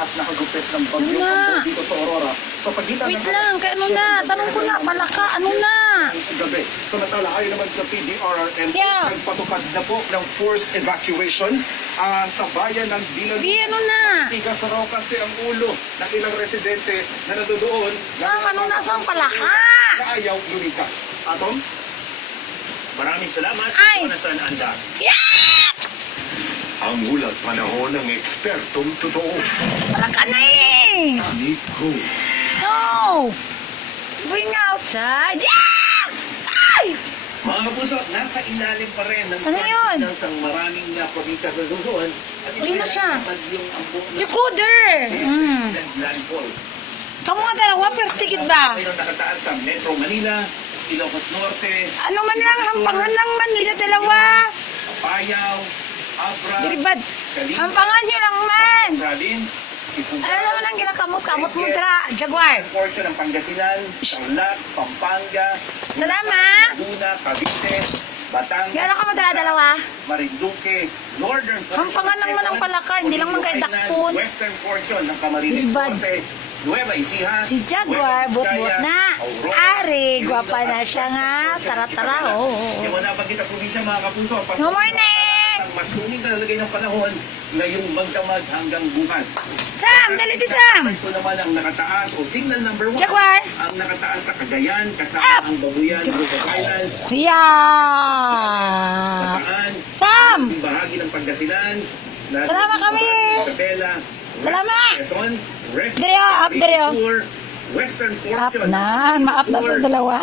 malakas na hagupit ng bagyo Ano na? dito sa Aurora. Sa pagitan Wait lang, kaya ano na? Tanong ko na, palaka, ano na? gabi. Samantala, ayon naman sa PDRRM, Yeah. nagpatupad na po ng forced evacuation sa bayan ng Dilaguan. Di, ano na? Tigas raw kasi ang ulo ng ilang residente na nandoon Saan, ano na, saan palaka? na ayaw lumikas. Atom? Maraming salamat, Ay! Jonathan Anda. Yeah! Ang ulat panahon ng ekspertong totoo. Palaka na eh! Ni Cruz. No! Bring outside! Yeah! Ay! Mga kapuso, nasa ilalim pa rin ng Sana yun? ng maraming probinsya sa Luzon. At Uli na siya. yung ambong Decoder! landfall. Kamu nga dalawa, pertikit ba? Ngayon nakataas sa Metro Manila, Ilocos Norte, Ano man lang, hampangan ng Manila, dalawa. Apayao, Abra, Diribad, Calima, hampangan nyo lang man. Province, Ifugao, Ano naman ang ginakamot-kamot mo, dra, Jaguar? portion ng Pangasinan, Tarlac, Pampanga, Salamat. Laguna, Cavite, Batangas, Gano'n ka mo dala-dalawa? Marinduque, Northern portion Hampangan lang man ang Quezon, palaka, hindi lang man kayo Island, dakpon. Western portion ng Camarines Diribad. Norte, Nueva Ecija, Si Jaguar, Nueva bot-bot Vizcaya, na. Aurora, Ari, gwapa Iloilo, na at siya Western nga. portion ng Tara-tara, Isabela. oo. Yung wala pa kita probinsya mga kapuso. Good morning! Ang masungit na nalagay ng panahon ngayong magdamag hanggang bukas. Sam, dali di Sam! Ito naman ang nakataas o signal number 1. Jaguar! Ang nakataas sa Cagayan, kasama Up! ang Babuyan, Group of Islands, Yeah! Bataan, Sam! yung bahagi ng Pangasinan, Salamat kami! Isabela, Salamat! Quezon, West, Direo, up, direo. Sur, Western Up portion, na, maap na sa dalawa.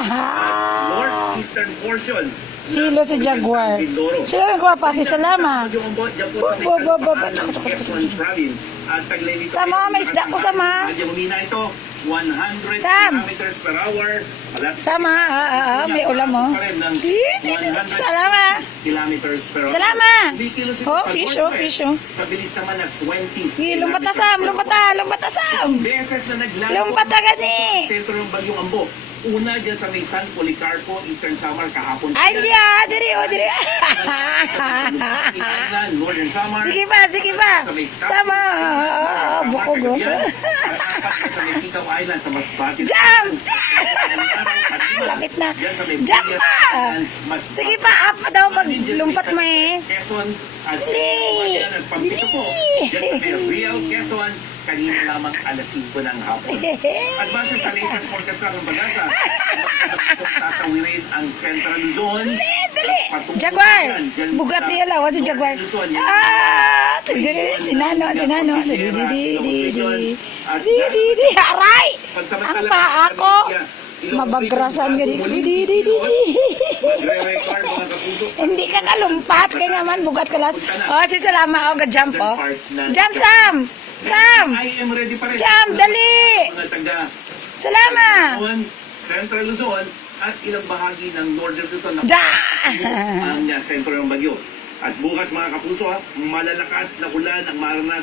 Northeastern portion, Silo si Jaguar. Silo yung gwapa, si Salama. Sama, may isda ko, Sama. Humina ito, 100 Sam. kilometers per hour. Sama, may ulam mo. Salama. Kilometers per hour. Salama. Kumikilos ito Oh, pag fish, northwest. oh, fish, oh. Sa bilis naman na 20 Lumpata Sam, lumpata Sam. beses na naglandfall Lumpata gani. sa sentro ng Bagyong Ambo. Una dyan sa may San Policarpo, Eastern Samar, kahapon. Ay, di diri, o, diri. Northern Samar. Sige ba? Sama, bukog, oh. Sa may Tikaw Island, sa Masbate. Jump! Lapit na. Dyan sa may Jump Villas pa! Island, Masbate. Sige pa, up daw pag lumpat mo eh. Quezon at Dili! Pampito po. Dyan sa may Real Quezon, kanina lamang alas 5 ng hapon. At base sa latest forecast ng Bagasa, tatawirin ang Central Luzon. Dili! Jaguar! Bugat niya lang, si Jaguar. Dili, sinano. Di. Aray! Ang paa ko! Mabagrasan ka di. Magre-record mga kapuso. Hindi ka kalumpat, kaya naman bugat ka lang. Oh, si Salama, oh, jump, oh. Jump, Sam! Sam! I am ready pa rin. Jump, dali! Mga taga Salama! Luzon, Central Luzon at ilang bahagi ng Northern Luzon na Da! ang sentro ng bagyo. At bukas mga kapuso, malalakas na ulan ang maranasan